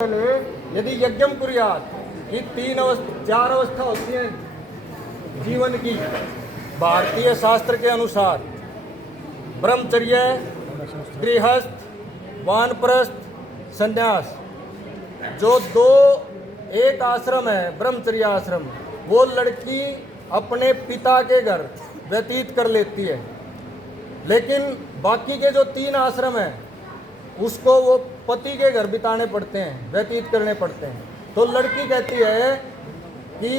पहले यदि यज्ञम कुर्यात, ये चार अवस्था होती है जीवन की भारतीय शास्त्र के अनुसार। ब्रह्मचर्य, गृहस्थ, वानप्रस्थ, संन्यास। जो एक आश्रम है ब्रह्मचर्य आश्रम, वो लड़की अपने पिता के घर व्यतीत कर लेती है, लेकिन बाकी के जो 3 आश्रम हैं उसको वो पति के घर बिताने पड़ते हैं, व्यतीत करने पड़ते हैं। तो लड़की कहती है कि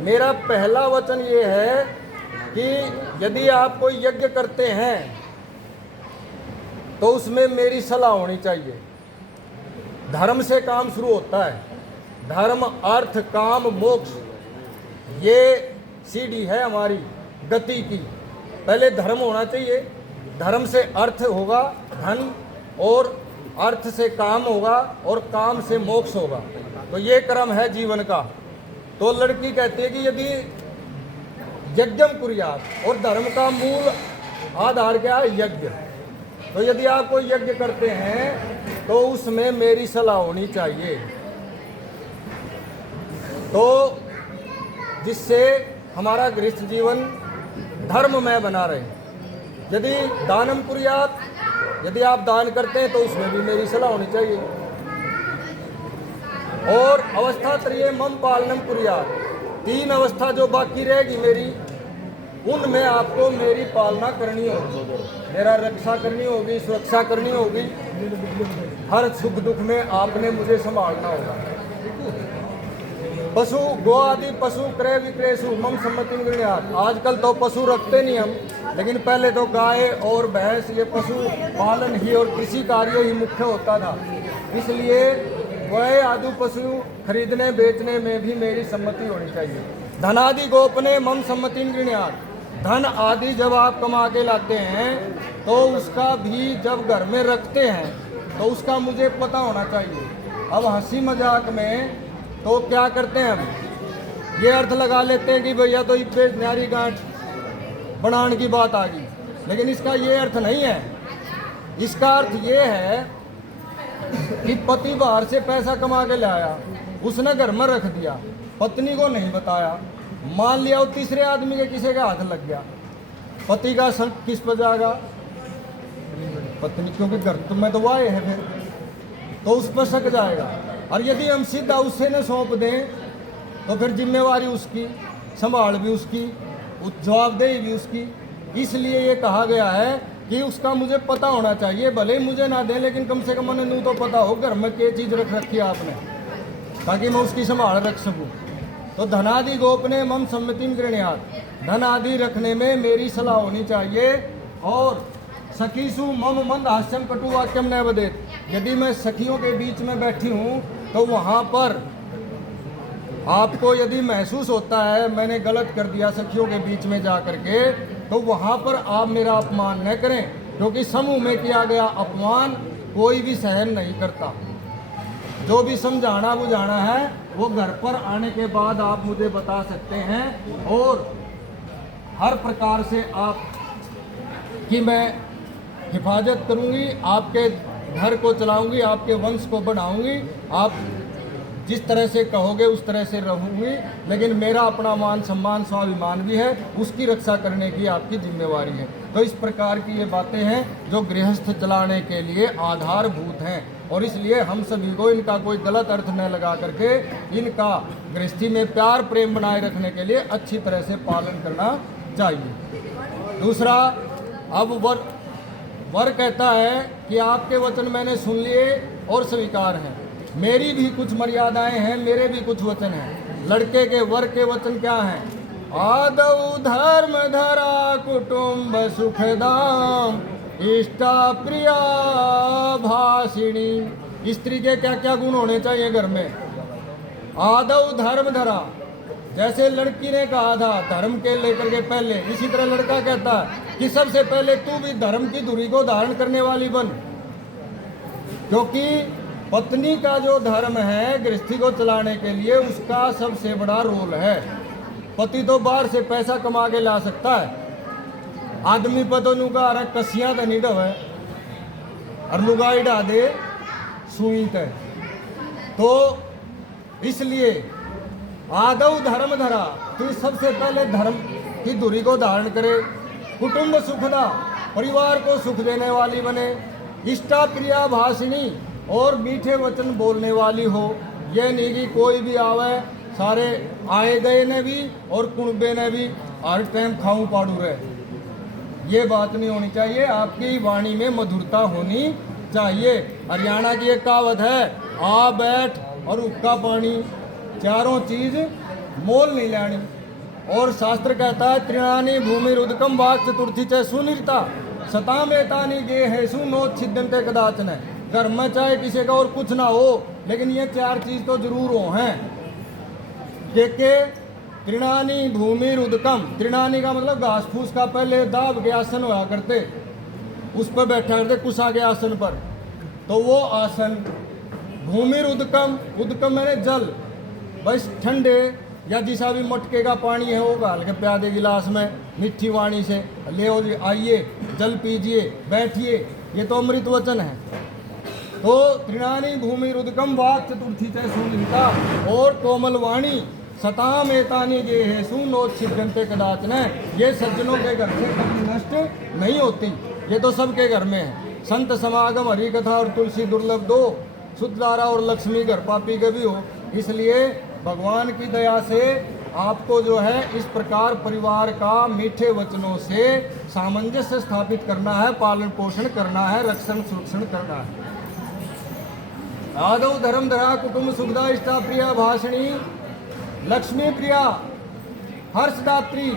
मेरा पहला वचन ये है कि यदि आप कोई यज्ञ करते हैं तो उसमें मेरी सलाह होनी चाहिए। धर्म से काम शुरू होता है, धर्म अर्थ काम मोक्ष, ये सीढ़ी है हमारी गति की। पहले धर्म होना चाहिए, धर्म से अर्थ होगा धन, और अर्थ से काम होगा, और काम से मोक्ष होगा। तो ये क्रम है जीवन का। तो लड़की कहती है कि यदि यज्ञम कुर्यात, और धर्म का मूल आधार क्या है? यज्ञ। तो यदि आप कोई यज्ञ करते हैं तो उसमें मेरी सलाह होनी चाहिए, तो जिससे हमारा गृहस्थ जीवन धर्ममय बना रहे। यदि दानम कुर्यात, यदि आप दान करते हैं तो उसमें भी मेरी सलाह होनी चाहिए। और अवस्था त्रय मम पालनम कुर्यात, 3 अवस्था जो बाकी रहेगी मेरी, उनमें आपको मेरी पालना करनी होगी, मेरा रक्षा करनी होगी, सुरक्षा करनी होगी। हर सुख दुख में आपने मुझे संभालना होगा। पशु गो आदि पशु क्रय विक्रयसु मम सम्मति गृह्णात। आजकल तो पशु रखते नहीं हम, लेकिन पहले तो गाय और भैंस, ये पशु पालन ही और कृषि कार्य ही मुख्य होता था। इसलिए वह आदि पशु खरीदने बेचने में भी मेरी सम्मति होनी चाहिए। धनादि गोपने मम सम्मति गृह्णात। धन आदि जब आप कमा के लाते हैं तो उसका भी जब घर में रखते हैं तो उसका मुझे पता होना चाहिए। अब हंसी मजाक में तो क्या करते हैं हम, ये अर्थ लगा लेते हैं कि भैया तो एक पेट न्यारी गांठ बनाने की बात आ गई, लेकिन इसका ये अर्थ नहीं है। इसका अर्थ ये है कि पति बाहर से पैसा कमा के लाया, उसने घर में रख दिया, पत्नी को नहीं बताया, मान लिया वो तीसरे आदमी के किसी का हाथ लग गया, पति का शक किस पर जाएगा? पत्नी, क्योंकि घर में तो आए हैं, फिर तो उस पर शक जाएगा। और यदि हम सीधा उससे न सौंप दें तो फिर जिम्मेवारी उसकी, संभाल भी उसकी, जवाबदेही भी उसकी। इसलिए ये कहा गया है कि उसका मुझे पता होना चाहिए, भले ही मुझे ना दें, लेकिन कम से कम उन्हें तो पता हो घर में क्या चीज़ रख रखी है आपने, ताकि मैं उसकी संभाल रख सकूँ। तो धनादि गोपने मम सम्मति गृह्णात, धन आदि रखने में मेरी सलाह होनी चाहिए। और सखीसु मम मंद हास्यम कटु वाक्यम न वदेत। यदि मैं सखियों के बीच में बैठी हूँ तो वहाँ पर आपको यदि महसूस होता है मैंने गलत कर दिया सखियों के बीच में जा करके, तो वहाँ पर आप मेरा अपमान न करें, क्योंकि समूह में किया गया अपमान कोई भी सहन नहीं करता। जो भी समझाना बुझाना है वो घर पर आने के बाद आप मुझे बता सकते हैं, और हर प्रकार से आप कि मैं हिफाजत करूंगी, आपके घर को चलाऊंगी, आपके वंश को बढ़ाऊंगी। आप जिस तरह से कहोगे उस तरह से रहूंगी, लेकिन मेरा अपना मान सम्मान स्वाभिमान भी है, उसकी रक्षा करने की आपकी जिम्मेवारी है। तो इस प्रकार की ये बातें हैं जो गृहस्थ चलाने के लिए आधारभूत हैं, और इसलिए हम सभी को इनका कोई गलत अर्थ न लगा करके इनका गृहस्थी में प्यार प्रेम बनाए रखने के लिए अच्छी तरह से पालन करना चाहिए। दूसरा, अब वर कहता है कि आपके वचन मैंने सुन लिए और स्वीकार हैं, मेरी भी कुछ मर्यादाएं हैं, मेरे भी कुछ वचन हैं। लड़के के वर के वचन क्या हैं? आदौ धर्म धरा कुटुंब सुखदाम इष्टा प्रिया भाषिणी। स्त्री के क्या क्या गुण होने चाहिए घर में? आदौ धर्म धरा, जैसे लड़की ने कहा था धर्म के लेकर के पहले, इसी तरह लड़का कहता है कि सबसे पहले तू भी धर्म की धुरी को धारण करने वाली बन, क्योंकि पत्नी का जो धर्म है गृहस्थी को चलाने के लिए उसका सबसे बड़ा रोल है। पति तो बाहर से पैसा कमा के ला सकता है, आदमी पतो नुका कसियां तो नहीं डवे और लुगाई डा दे सुई तय। तो इसलिए आदौ धर्म धरा, तो सबसे पहले धर्म की धुरी को धारण करे, कुटुंब सुखदा, परिवार को सुख देने वाली बने, इष्टा प्रिया भाषिणी, और मीठे वचन बोलने वाली हो। ये नहीं कि कोई भी आवे, सारे आए गए ने भी और कुणबे ने भी हर टाइम खाऊं पाड़ू रहे, ये बात नहीं होनी चाहिए। आपकी वाणी में मधुरता होनी चाहिए। हरियाणा की एक कहावत है, आ बैठ और उक्का पानी, चारों चीज मोल नहीं लेनी। और शास्त्र कहता है, त्रिणानी भूमि रुदकम वाक चतुर्थी च सुनिरता सताम एतानी गे है सुनो छिदंते कदाचन। घर में चाहे किसी का और कुछ ना हो, लेकिन ये चार चीज तो जरूर हो हैं। के त्रिणानी भूमि रुदकम, त्रिणानी का मतलब घास फूस का पहले दाब के आसन हुआ करते, उस पर बैठा करते कुशा के आसन पर, तो वो आसन। भूमि उदकम, उदकम मैंने जल, बस ठंडे या जिसा भी मटके का पानी है वो गाल के प्या दे गिलास में मीठी वाणी से, ले आइए जल पीजिए बैठिए, ये तो अमृत वचन है। तो त्रिणानी भूमि रुदकम वाक चतुर्थी च सुनिता, और कोमल वाणी सताम एतानी गे है सुनोच्छिद्यन्ते कदाचन। ये सज्जनों के घर से कभी नष्ट नहीं होती, ये तो सबके घर में है। संत समागम, हरि कथा और तुलसी दुर्लभ दो, शुद्धधारा और लक्ष्मी घर पापी कभी हो। इसलिए भगवान की दया से आपको जो है इस प्रकार परिवार का मीठे वचनों से सामंजस्य स्थापित करना है, पालन पोषण करना है, रक्षण सुरक्षण करना है। आदौ धर्म धरा, कुटुंब सुखदा, इष्टा प्रिया भाषिणी, लक्ष्मी प्रिया, हर्षदात्री,